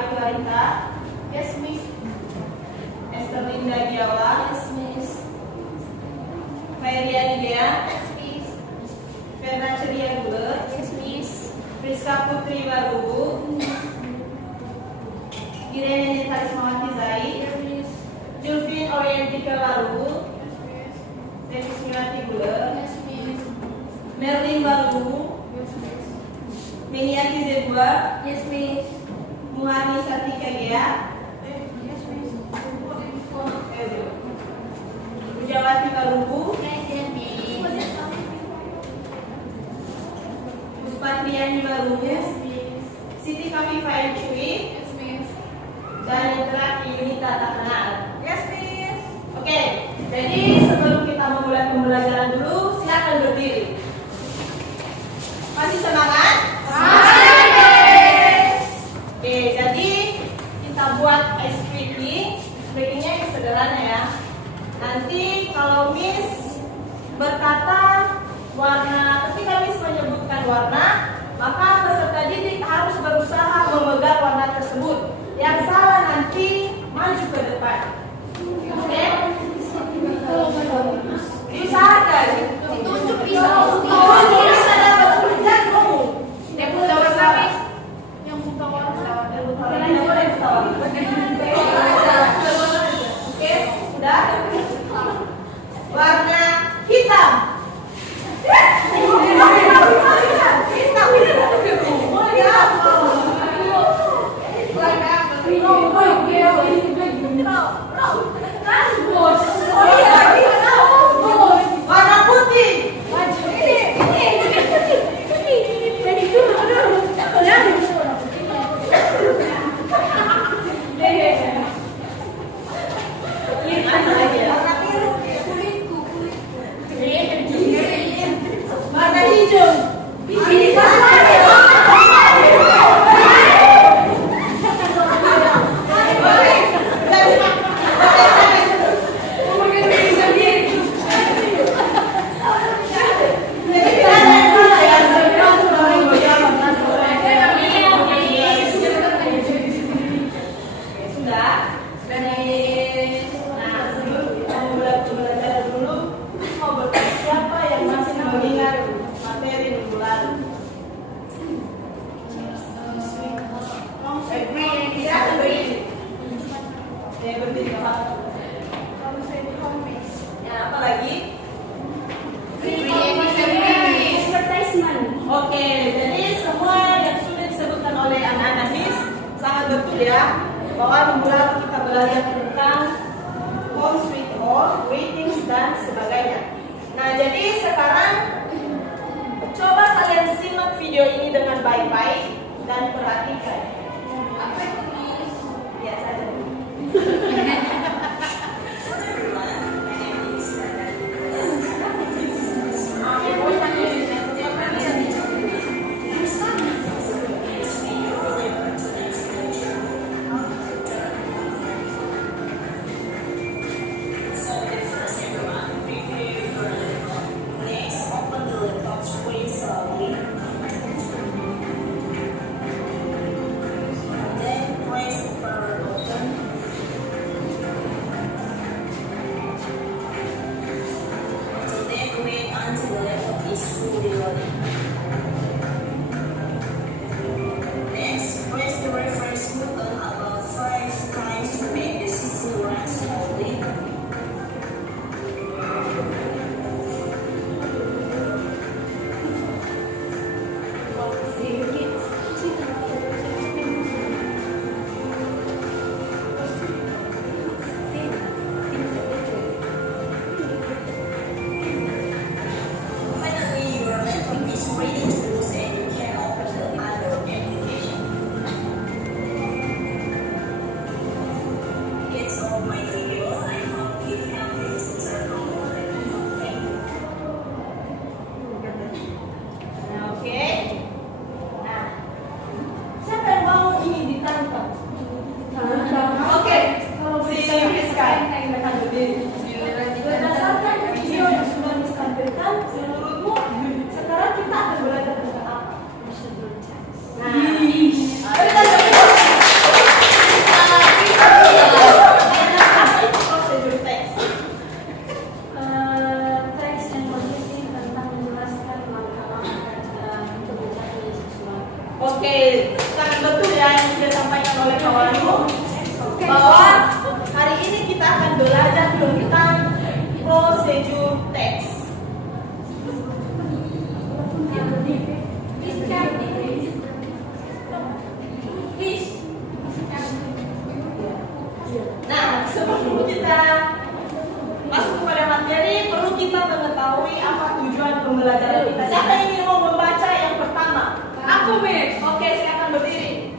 Ayu Arita. Yes, Miss. Esther Linda Giawa. Yes, Miss. Fairia Nidea. Yes, Miss. Ferna Ceria Guler. Yes, Miss. Priska Putri Barubu. Irene Tarismawati Zai. Yes, Miss. Julfin Orientika Barubu. Yes, Devi Singati Guler. Miss. Yes, Miss. Merlin Barubu. Yes, Miss. Miniati Zebua. Yes, Miss. Muhani Satika Gea. Yes, Miss. Pujawati Barubu. Yes, Miss. Puspatriani Barubu. Yes, Miss. Siti Kafifa Encui. Yes, Miss. Dan yang terakhir Yunita Tak Kenal. Yes, Miss. Oke, jadi sebelum kita memulai pembelajaran dulu, silakan berdiri. Masih semangat? Oke, jadi kita buat ice cream. Bikinnya yang sederhana ya. Nanti kalau Miss berkata warna, ketika Miss menyebutkan warna, maka peserta didik harus berusaha memegang warna tersebut. Yang salah nanti maju ke depan. Oke? Diusahakan. Tunjuk pisau. Tunjuk bisa dapat jangan ngomong. Yang buta warna, Miss. Yang buta warna. Oke, sudah. Warna hitam. Warna putih. Warna hijau. Oke, jadi semua yang sudah disebutkan oleh anak-anak Miss sangat betul ya, bahwa minggu lalu kita belajar tentang home sweet home, greetings dan sebagainya. Nah, jadi sekarang coba kalian simak video ini dengan baik-baik dan perhatikan. Apa itu, Miss? Lihat saja. Anu bahwa hari ini kita akan belajar tentang prosedur teks. Nah, sebelum kita masuk kepada materi, perlu kita mengetahui apa tujuan pembelajaran kita. Siapa yang ingin mau membaca yang pertama? Aku, Miss. Oke, silakan berdiri.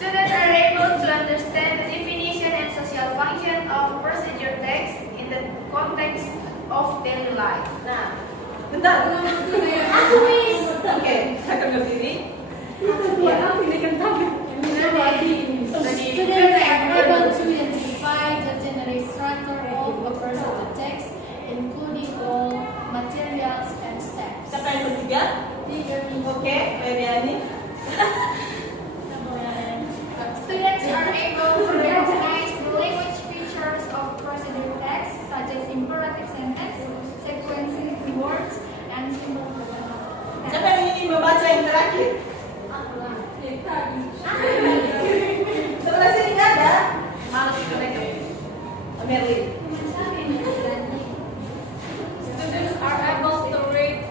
Students are able to understand the definition and social function of procedure text in the context of daily life. Nah, bentar. Aku, Miss. Oke, silakan berdiri. Students are able to identify the generic structure of a procedure text, including all materials and steps. Siapa yang ketiga? Oke, Feriani. Students are able to recognize the language features of procedure text, such as imperative sentence, sequencing words, and simple present tense. Siapa yang ingin membaca yang terakhir? Sebelah sini nggak ada. Males mereka. Merlin. Students are able to read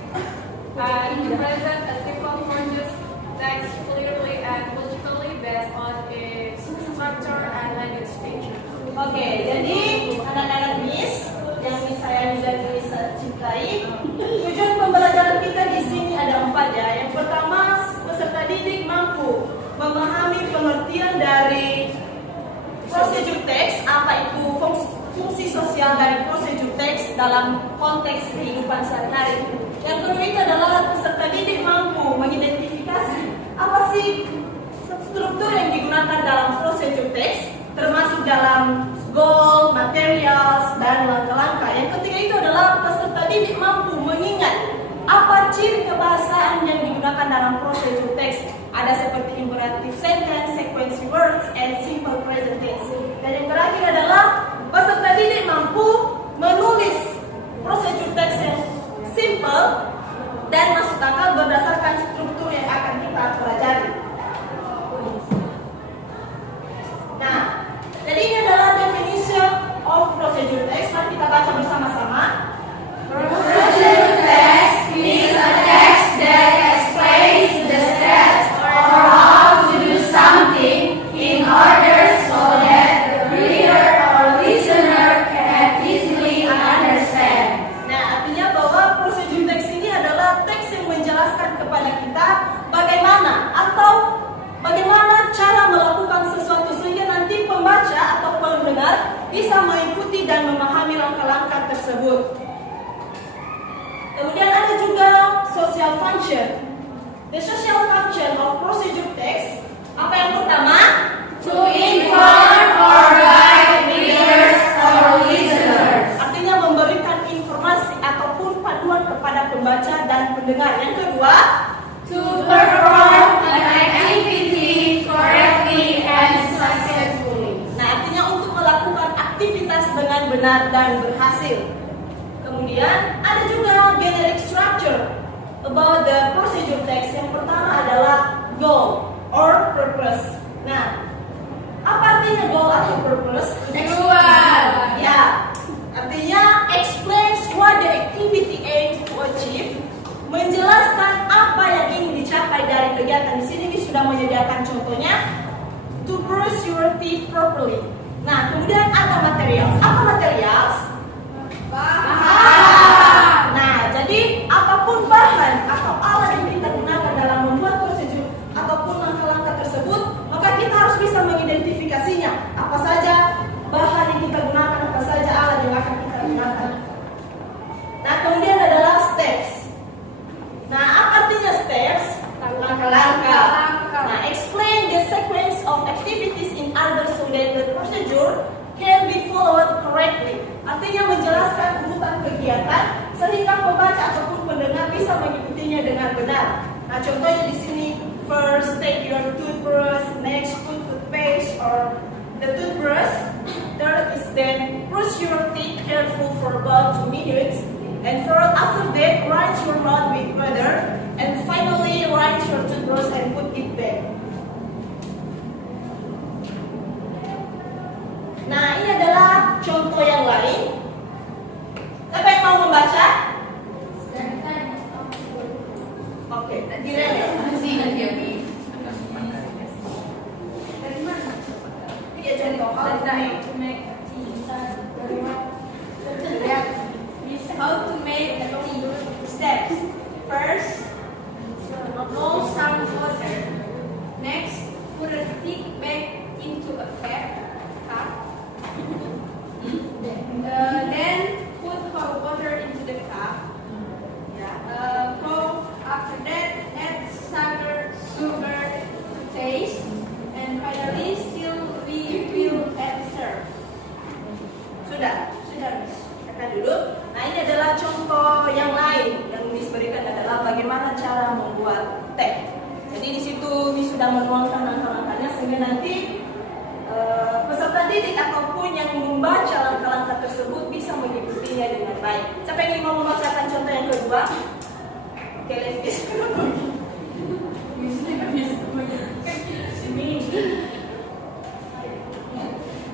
and to present a simple conscious text clearly and logically based on its structure and language feature. Oke, jadi anak-anak Miss yang Miss sayang dan Miss cintai, tujuan pembelajaran kita di sini ada 4 ya. Yang pertama, peserta didik mampu memahami pengertian dari prosedur teks, apa itu fungsi sosial dari prosedur teks dalam konteks kehidupan sehari-hari. Yang kedua itu adalah peserta didik mampu mengidentifikasi apa sih struktur yang digunakan dalam prosedur teks, termasuk dalam goal, materials, dan langkah-langkah. Yang ketiga itu adalah peserta didik mampu mengingat apa ciri kebahasaan yang digunakan dalam prosedur teks. Ada seperti imperative sentence, sequencing words, and simple present tense. Dan yang terakhir adalah peserta didik mampu menulis prosedur teks yang simple dan masuk akal berdasarkan struktur yang akan kita pelajari. Nah, jadi ini adalah definition of procedure text. Mari kita baca bersama-sama. Procedure text is a text that explains the steps or how to do something in order so that the reader or listener can easily understand. Nah, artinya bahwa prosedur teks ini adalah teks yang menjelaskan kepada kita bagaimana cara melakukan sesuatu sehingga nanti pembaca atau pendengar bisa mengikuti dan memahami langkah-langkah tersebut. Kemudian ada juga social function. The social function of procedure text. Apa yang pertama? To inform or guide readers or listeners. Artinya memberikan informasi ataupun panduan kepada pembaca dan pendengar. Yang kedua, To perform an activity correctly and successfully. nah artinya untuk melakukan aktivitas dengan benar dan berhasil. Kemudian ada juga generic structure about the procedure text. Yang pertama adalah goal or purpose. Nah, apa artinya goal atau purpose? Tujuan. Ya, artinya explains what the activity aims to achieve. Menjelaskan apa yang ingin dicapai dari kegiatan. Di sini sudah menyediakan contohnya. To brush your teeth properly. Nah, kemudian ada materials. Apa materials? Bahan. Nah, jadi apapun bahan atau alat yang kita gunakan dalam membuat prosedur ataupun langkah-langkah tersebut, maka kita harus bisa mengidentifikasinya. Apa saja bahan yang kita gunakan, apa saja alat yang akan kita gunakan. Nah, kemudian adalah steps. Nah, apa artinya steps? Langkah-langkah. Nah, explain the sequence of activities in order so that the procedure can be followed correctly. Artinya menjelaskan urutan kegiatan sehingga pembaca ataupun pendengar bisa mengikutinya dengan benar. Nah, contohnya di sini, first take your toothbrush, next put toothpaste or the toothbrush. Third is then brush your teeth careful for about 2 minutes. And after that, rinse your mouth with water. And finally, rinse your toothbrush and put it back. how to make how to make a tea. Steps. First, boil some water. Next, put a thick bag into a cup. Then put hot water into the cup. After that, add sugar to taste, and finally still we will add serve. Sudah, Miss. Katakan dulu. Nah, ini adalah contoh yang lain yang Miss berikan adalah bagaimana cara membuat teh. Jadi di situ Miss sudah menuangkan langkah-langkahnya sehingga nanti peserta didik ataupun yang membaca langkah-langkah tersebut bisa mengikutinya dengan baik. Siapa yang ingin mau membacakan contoh yang kedua? Oke, let's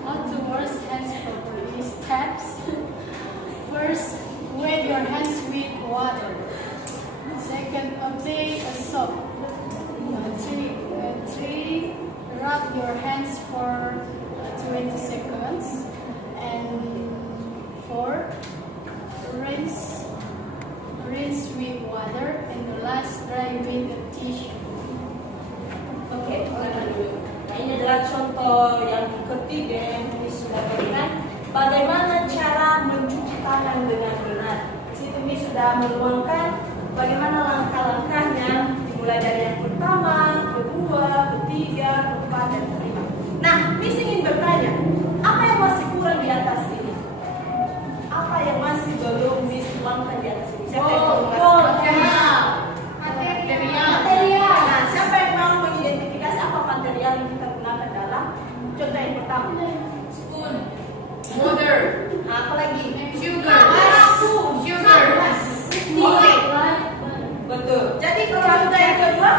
How to wash hands properly. Steps. First, wet your hands with water. Second, apply a soap. Three, rub your hands for 20 seconds. And 4, rinse with water. And the last, dry with a tissue. Oke, katakan dulu. Nah, ini adalah contoh yang ketiga yang Miss sudah berikan. Bagaimana cara mencuci tangan dengan benar. Di situ Miss sudah menuangkan bagaimana langkah-langkahnya, dimulai dari yang pertama, kedua, ketiga, keempat, dan kelima. Nah, Miss ingin bertanya, apa yang masih kurang di atas ini? Apa yang masih belum Miss tuangkan di atas ini? Siapa yang mau material. Nah, siapa yang mau mengidentifikasi apa material yang kita gunakan dalam contoh yang pertama? Spoon. Water. Nah, apa lagi? Sugar. Sugar. Oke. Betul. Jadi kalau contoh yang kedua?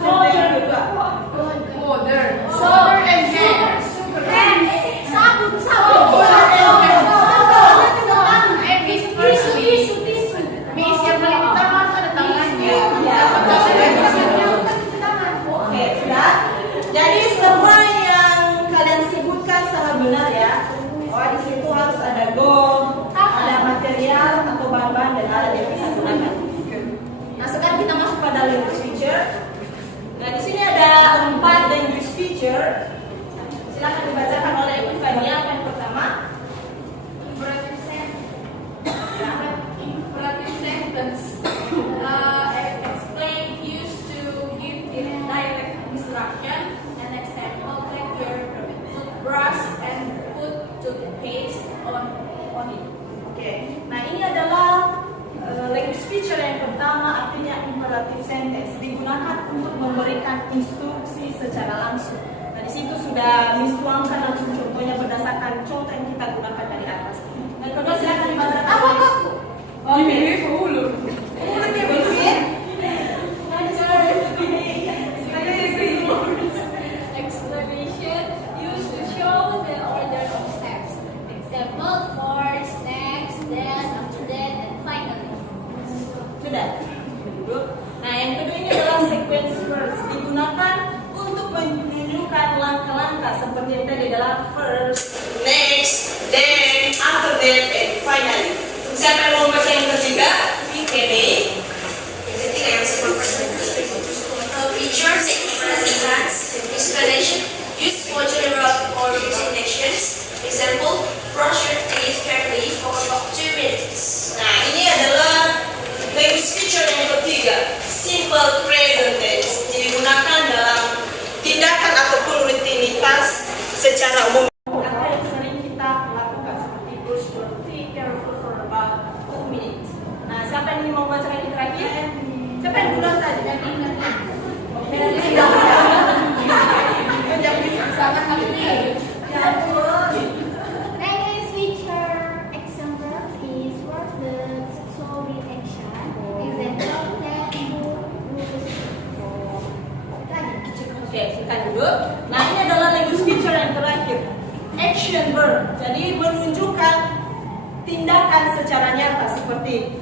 Contoh yang kedua. Water. Water and hand. Sabun. Miss, yang paling utama harus ada tangannya. Oke, sudah. Jadi semua yang kalian sebutkan sangat benar ya. Oh, di situ harus ada gold, ada material atau bahan-bahan dan alat yang bisa gunakan. Nah, sekarang kita masuk pada language feature. Nah, di sini ada 4 language feature. Silakan dibacakan oleh Ibu Fania. Yang pertama, Imperative sentence. Explain used to give direct instruction. An example: take your toothbrush and put toothpaste on it. oke. Nah, ini adalah language feature yang pertama, artinya imperative sentence, digunakan untuk memberikan instruksi secara langsung. Nah, di situ sudah dituangkan langsung contohnya berdasarkan contoh yang kita gunakan dari atas. Dan kedua, silakan dibacakan. Apa kaku? Oke. Mulut ya, Bivin. Explanation used to show the order of steps. Example: first, next, then, after that, and finally. Sudah. Nah, yang kedua ini adalah sequence verbs, digunakan untuk menunjukkan langkah-langkah seperti yang tadi adalah first, next, then, after that, and finally. Siapa yang mau baca yang ketiga? Ini. Yang ketiga yang features present explanation used for general or routine actions. Example: brush your teeth carefully for about 2 minutes. Nah, ini adalah language feature yang ketiga, simple present tense, digunakan dalam tindakan ataupun rutinitas secara umum. Apa yang sering kita lakukan seperti brush your teeth careful for about 2 minutes. Nah, siapa yang ingin mau baca yang terakhir? Siapa yang duluan tadi? Language feature example is what the story action. Example: Oke, silakan dulu. Nah, ini adalah language feature yang terakhir, action verb. Jadi menunjukkan tindakan secara nyata seperti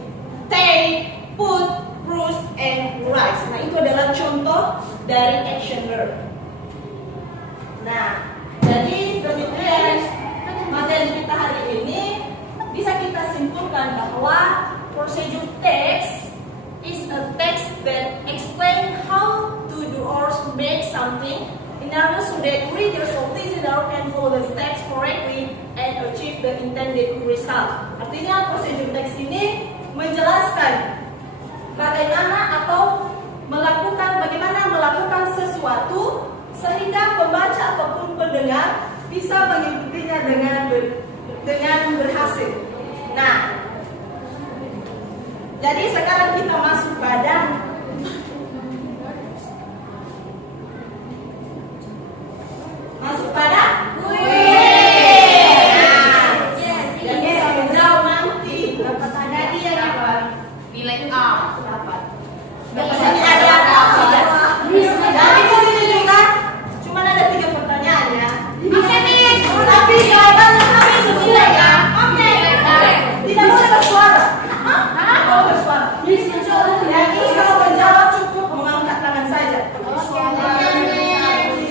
take, put, brush, and rise. Nah, itu adalah contoh dari action verb. Nah, jadi demikian materi kita hari ini bisa kita simpulkan bahwa procedure text is a text that explain how to do or make something in order so that readers or listener can follow the steps correctly and achieve the intended result. Artinya procedure text ini menjelaskan bagaimana melakukan sesuatu sehingga pembaca ataupun pendengar bisa mengikutinya dengan berhasil. Nah, jadi sekarang kita masuk pada jadi menjawab nanti pertanyaan dia apa? Nilai A dapat. Ini ada apa? Jadi di sini juga cuma ada 3 pertanyaan ya. Oke nih, tapi jawabannya kami sesuai ya. Oke. Tidak boleh bersuara. Tidak boleh bersuara. Jadi kalau menjawab cukup mengangkat tangan saja. Tidak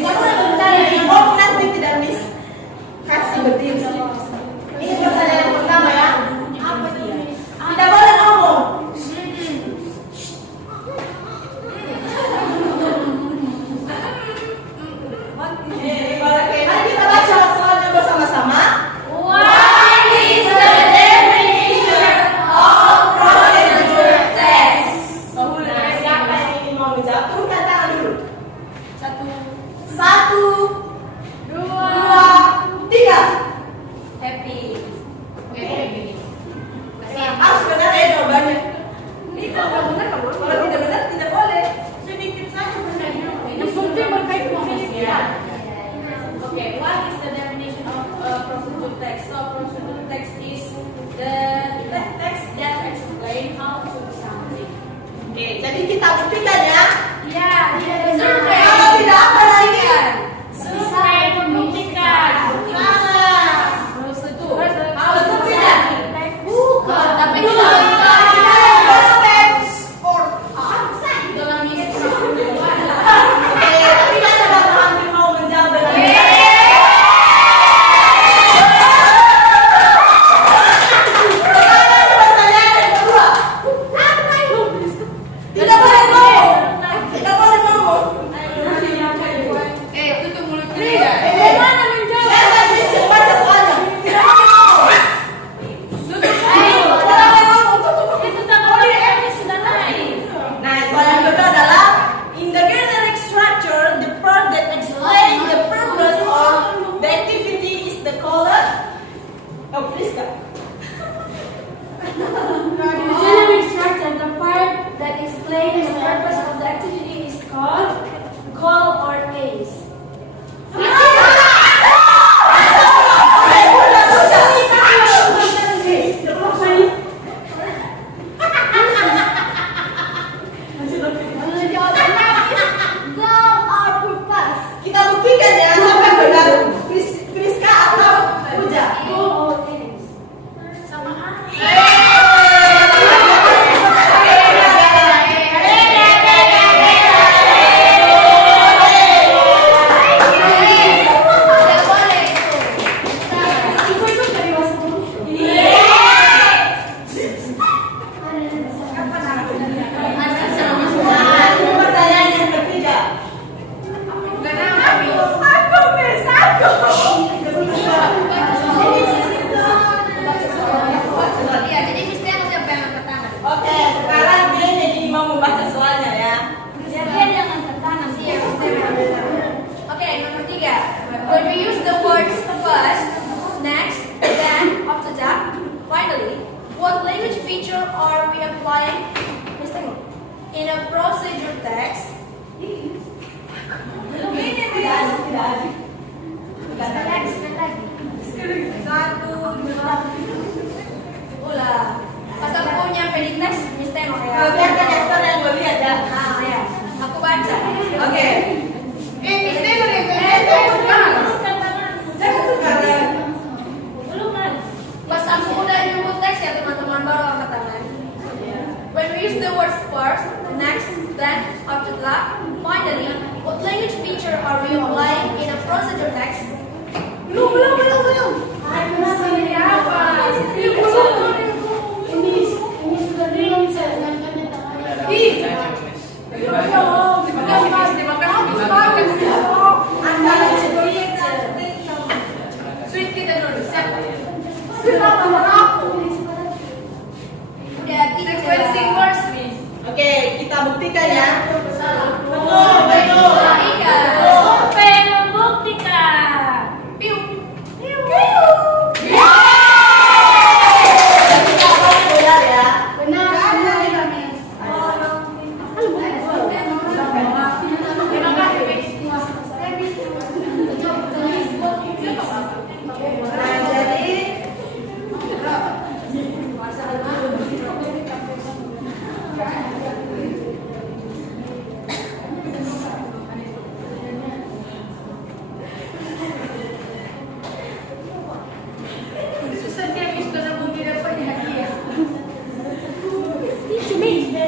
boleh berbicara. Oh nanti tidak miss. Kasih berdiri. Ini pertanyaan yang pertama ya. Tidak boleh ngomong. Mari kita baca soalnya bersama-sama. What is the definition of procedure text? Siapa yang ingin mau menjawab? Turunkan tangan dulu. 1, 2, 3. Happy. Harus benar ya jawabannya. Ini kalau benar nggak boleh. Kalau tidak benar tidak boleh. Sedikit saja benar. Yang penting berkait Ya. Okay, what is the definition of procedure text? So procedure text is the text that explain how to do something. Oke, jadi kita buktikan ya. Ya, Survei. Kalau tidak apa lagi? Survei membuktikan. Prosedur. Betul tidak? Bukan, tapi Oke, tapi kan ada hampir mau menjawab dengan Sekarang pertanyaan yang kedua. Tidak boleh ngomong. Tidak boleh ngomong. tutup mulut Bagaimana menjawab? Saya nggak bisa baca soalnya. Tidak boleh ngomong. Tidak boleh ngomong. Tutup. Nah, soal yang kedua adalah in the generic structure, the part that explains the purpose or the activity is the color. Oh, please, Kak. The generic structure, the part that explains the purpose of the activity is called call or case. Kita buktikan ya siapa yang benar, Priska atau Puja. Nah, ini pertanyaan yang ketiga. Iya, jadi mesti harus siapa yang angkat tangan. Oke, sekarang dia jadi mau membaca soalnya ya. Dia yang angkat tangan sih, ya mesti yang angkat tangan. Oke, nomor 3. When we use the words first, next, then, after that, finally, what language feature are we applying in a procedure text? Ulah. Pasal punya pending text, mesti yang Biarkan Esther yang gue lihat ya. Nah, ya. Aku baca. Oke. Ini jangan sekarang. Pas aku udah nyebut teks ya teman-teman baru angkat tangan. When we use the words first, next, then, after procedure text. Belum. Ini sudah belum saya tanyakan tentang Antara Sweet kita dulu, siap. Udah Sequencing words, Miss. Oke, kita buktikan ya. Betul. Survei membuktikan. Kita akan benar ya. Benar. Nah, jadi Susah dia, Miss, karena mungkin dapat hadiah.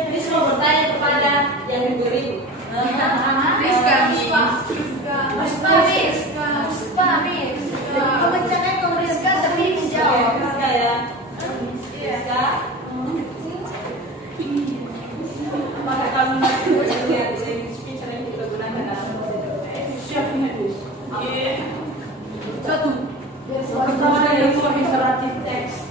Miss mau bertanya kepada yang diberi. Rizka, Miss. Rizka ya. Rizka. Apakah kamu masih melihat speech yang kita gunakan dalam procedure text? Satu. Pertama yaitu imperative text.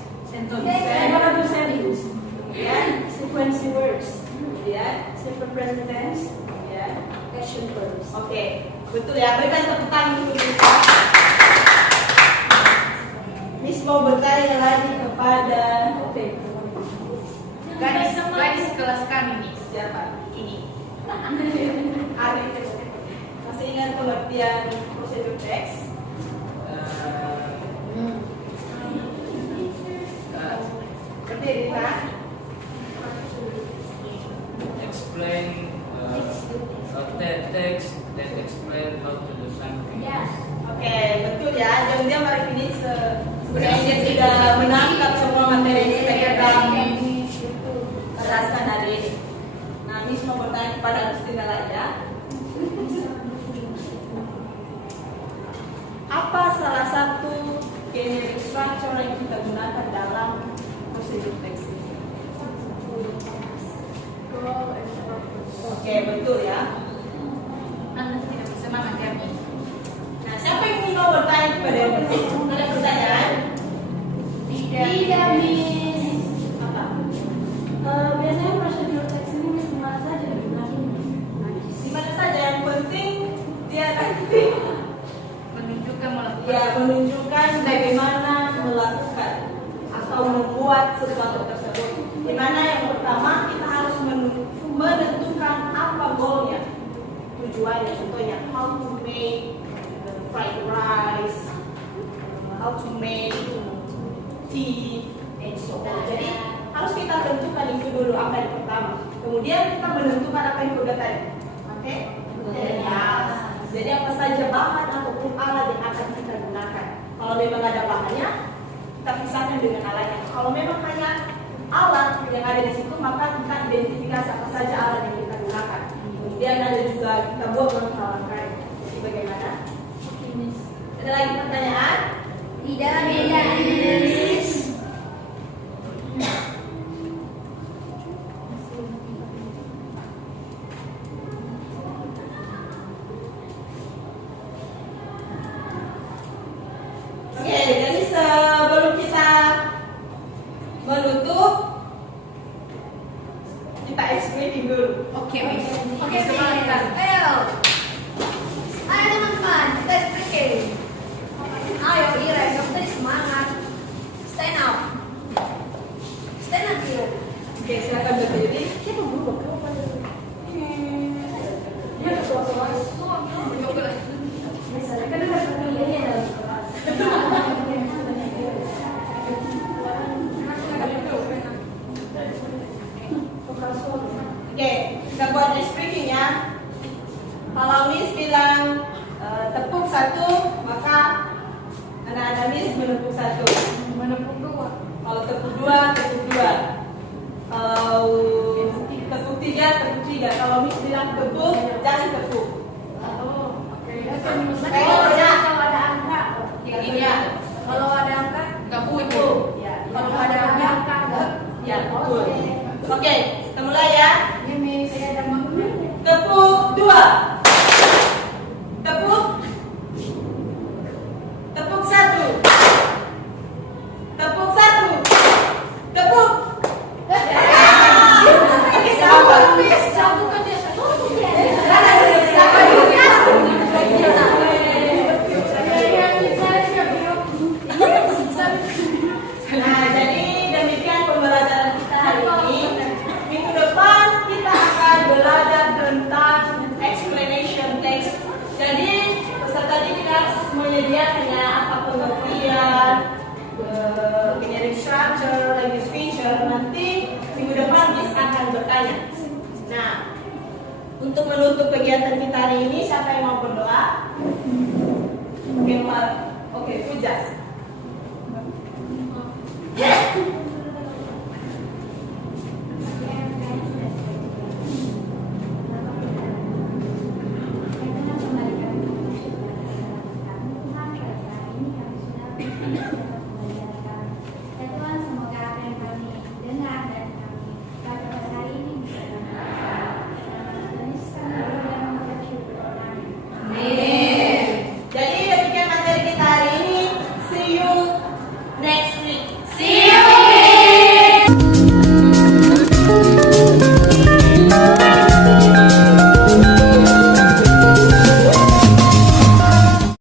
Kemudian sequence words. Kemudian simple present tense. Kemudian action verbs. Oke, betul ya. Berikan tepuk tangan dulu. Miss mau bertanya lagi kepada Gadis kelas kami, Miss. siapa? Ini. Arif. Masih ingat pengertian prosedur teks? Berdiri kan? Explain text that explain how to do something. Oke, betul ya. Jadi dia hari ini sebenarnya dia sudah menangkap semua materi yang kita jelaskan hari ini. Nah, Miss mau bertanya kepada Agustina lagi ya. Apa salah satu generic structure yang kita gunakan dalam prosedur teks ini? Oke, betul ya. Anda tidak bersemangat ya, Miss. Nah, siapa yang ingin mau bertanya kepada yang penting? Ada pertanyaan? Tidak, Miss. Apa? Biasanya prosedur teks ini Miss di mana saja digunakan? Di mana saja yang penting dia nanti Menunjukkan melakukan. ya menunjukkan bagaimana melakukan atau membuat sesuatu tersebut. Di mana yang pertama kita harus menentukan apa goalnya, tujuannya. Contohnya how to make fried rice, how to make tea, and so on. Jadi harus kita tentukan itu dulu apa yang pertama. Kemudian kita menentukan apa yang kedua tadi. Oke? Ya. Jadi apa saja bahan ataupun alat yang akan kita gunakan. Kalau memang ada bahannya, kita pisahkan dengan alatnya. Kalau memang hanya alat yang ada di situ, maka kita identifikasi apa saja alat yang kita gunakan. Kemudian ada juga kita buat langkah-langkah. Jadi bagaimana? Ada lagi pertanyaan? Tidak, Miss. Oke, jadi sebelum kita menutup, kita explaining dulu. Oke, Miss. Oke, Semangat. ayo. Ayo teman-teman, kita speaking. Ayo, Ira, kamu tadi semangat. Stand up. Stand up, Ira. Oke, silakan berdiri. Siapa berubah? Dia ketua-ketua. Oke, kita buat ice breaking ya. Kalau Miss bilang tepuk satu, maka anak-anak Miss menepuk satu. Menepuk dua. Kalau tepuk dua, tepuk dua. Kalau tepuk tiga, tepuk tiga. Kalau Miss bilang tepuk, jangan tepuk. Oh, oke. Kalau bagian hanya apa pengertian, generic structure, language feature. Nanti minggu depan Miss akan bertanya. Nah, untuk menutup kegiatan kita hari ini, siapa yang mau berdoa? Oke, Pak. Oke, Puja. Jadi demikian materi kita hari ini. See you next week.